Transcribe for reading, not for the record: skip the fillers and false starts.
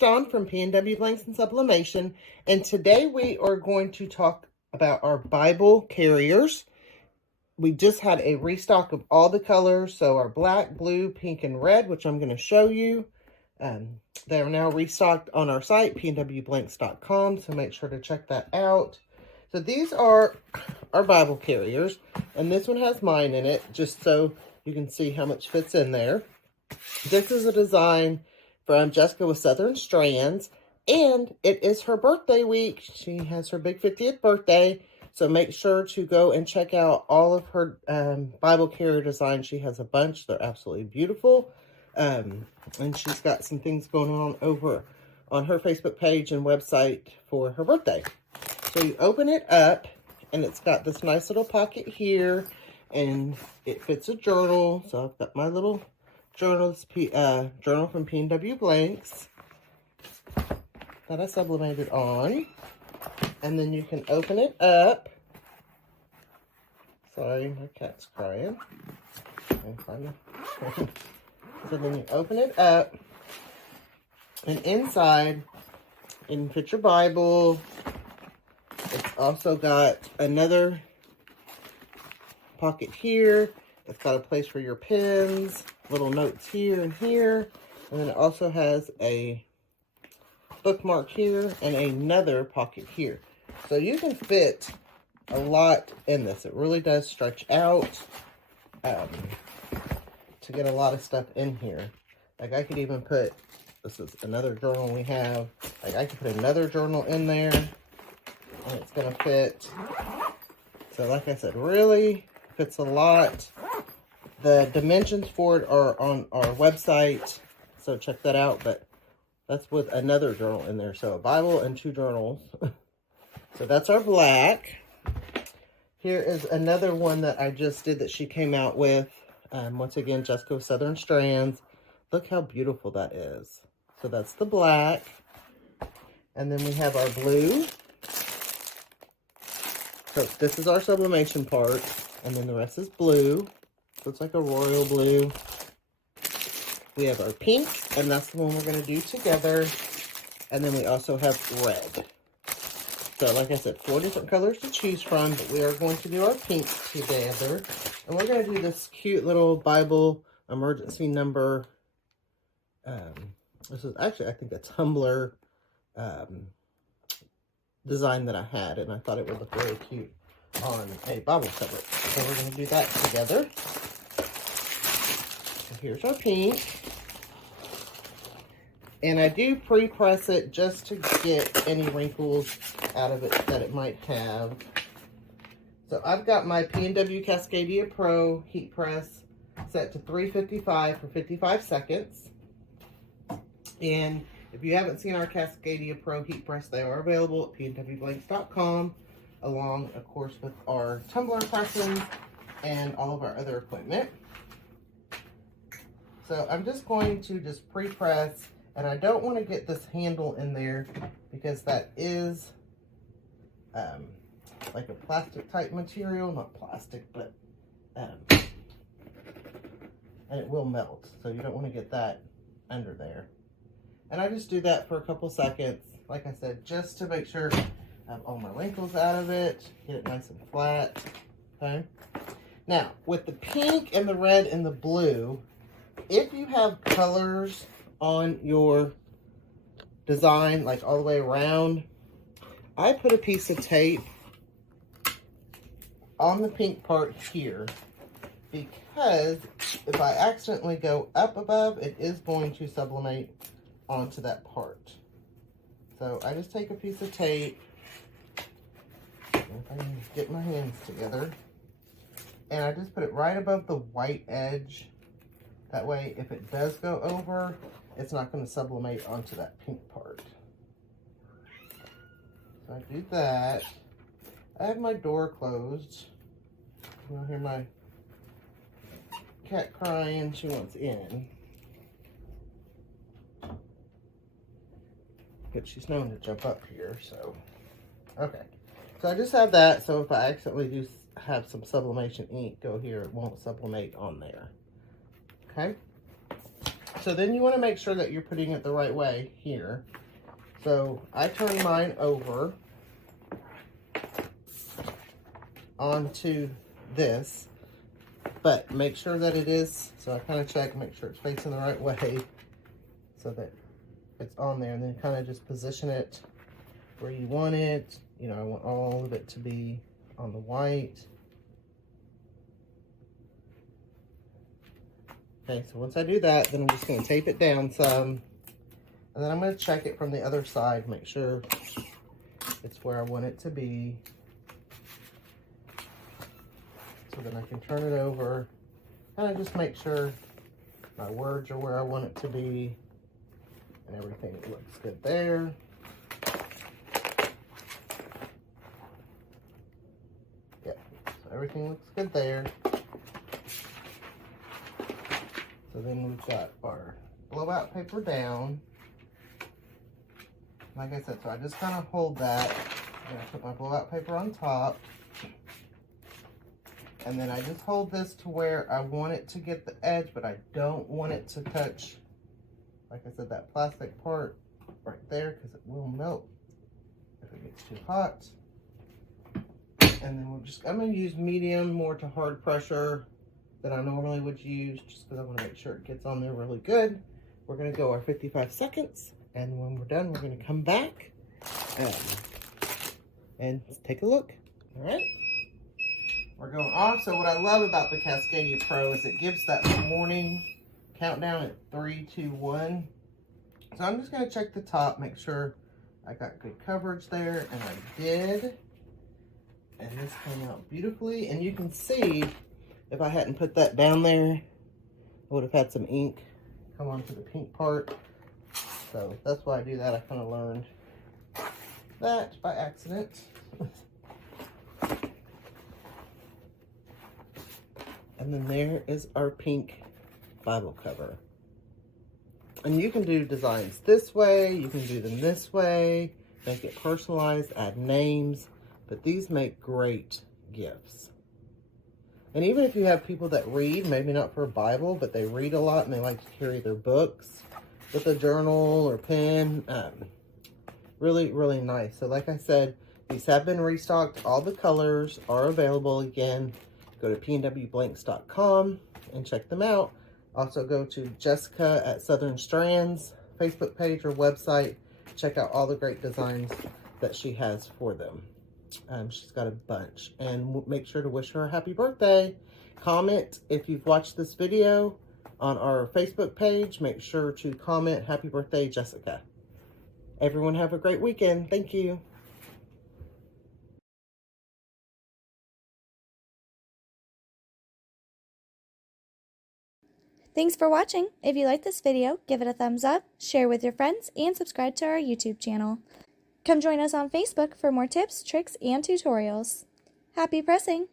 Dawn from PNW Blanks and Sublimation, and today we are going to talk about our Bible carriers. We just had a restock of all the colors, so our black, blue, pink, and red, which I'm going to show you. They are now restocked on our site, pnwblanks.com, so make sure to check that out. So these are our Bible carriers, and this one has mine in it, just so you can see how much fits in there. This is a design from Jessica with Southern Strands, and it is her birthday week. She has her big 50th birthday, so make sure to go and check out all of her Bible carrier designs. She has a bunch. They're absolutely beautiful, and she's got some things going on over on her Facebook page and website for her birthday. So you open it up, and it's got this nice little pocket here, and it fits a journal. So I've got my little journal from PNW Blanks that I sublimated on. And then you can open it up. Sorry, my cat's crying. So then you open it up, and inside you can fit your Bible. It's also got another pocket here. It's got a place for your pens, little notes here and here. And then it also has a bookmark here and another pocket here. So you can fit a lot in this. It really does stretch out to get a lot of stuff in here. Like I could even put, this is another journal we have. Like I could put another journal in there, and it's going to fit. So like I said, really fits a lot. The dimensions for it are on our website, so check that out. But that's with another journal in there. So a Bible and 2 journals. So that's our black. Here is another one that I just did that she came out with. Once again, Jessica with Southern Strands. Look how beautiful that is. So that's the black. And then we have our blue. So this is our sublimation part. And then the rest is blue. So it's like a royal blue. We have our pink, and that's the one we're going to do together. And then we also have red. So like I said, 4 different colors to choose from, but we are going to do our pink together. And we're going to do this cute little Bible emergency number. This is actually, I think, a Tumblr design that I had, and I thought it would look really cute on a Bible cover. So we're going to do that together. So here's our pink. And I do pre-press it just to get any wrinkles out of it that it might have. So I've got my PNW Cascadia Pro heat press set to 355 for 55 seconds. And if you haven't seen our Cascadia Pro heat press, they are available at pnwblanks.com, along, of course, with our tumbler presses and all of our other equipment. So I'm just going to pre-press. And I don't want to get this handle in there because that is like a plastic type material. Not plastic, but and it will melt. So you don't want to get that under there. And I just do that for a couple seconds, like I said, just to make sure I have all my wrinkles out of it. Get it nice and flat. Okay. Now, with the pink and the red and the blue, if you have colors on your design, like all the way around, I put a piece of tape on the pink part here, because if I accidentally go up above, it is going to sublimate onto that part. So I just take a piece of tape, if I can get my hands together, and I just put it right above the white edge. That way, if it does go over, it's not going to sublimate onto that pink part. So I do that. I have my door closed. You'll hear my cat crying. She wants in. But she's known to jump up here, so. Okay. So I just have that, so if I accidentally do have some sublimation ink go here, it won't sublimate on there. Okay. So then you want to make sure that you're putting it the right way here. So I turn mine over onto this, but make sure that it is, so I kind of check, make sure it's facing the right way so that it's on there, and then kind of just position it where you want it. You know, I want all of it to be on the white. Okay, so once I do that, then I'm just going to tape it down some, and then I'm going to check it from the other side, make sure it's where I want it to be. So then I can turn it over, kind of just make sure my words are where I want it to be, and everything looks good there. Yep, so everything looks good there. So then we've got our blowout paper down. Like I said, so I just kind of hold that, and I put my blowout paper on top. And then I just hold this to where I want it to get the edge, but I don't want it to touch, like I said, that plastic part right there, because it will melt if it gets too hot. And then I'm going to use medium more to hard pressure than I normally would use, just because I want to make sure it gets on there really good. We're going to go our 55 seconds, and when we're done, we're going to come back and take a look. All right. We're going off. So what I love about the Cascadia Pro is it gives that warning countdown at 3, 2, 1. So I'm just going to check the top, make sure I got good coverage there, and I did. And this came out beautifully. And you can see, if I hadn't put that down there, I would have had some ink come onto the pink part. So that's why I do that. I kind of learned that by accident. And then there is our pink Bible cover. And you can do designs this way, you can do them this way, make it personalized, add names, but these make great gifts. And even if you have people that read, maybe not for a Bible, but they read a lot and they like to carry their books with a journal or pen, really, really nice. So like I said, these have been restocked. All the colors are available again. Go to PNWblanks.com and check them out. Also go to Jessica at Southern Strands Facebook page or website. Check out all the great designs that she has for them. She's got a bunch. And make sure to wish her a happy birthday. Comment if you've watched this video on our Facebook page. Make sure to comment, happy birthday, Jessica. Everyone have a great weekend. Thank you. Thanks for watching. If you liked this video, give it a thumbs up, share with your friends, and subscribe to our YouTube channel. Come join us on Facebook for more tips, tricks, and tutorials. Happy pressing!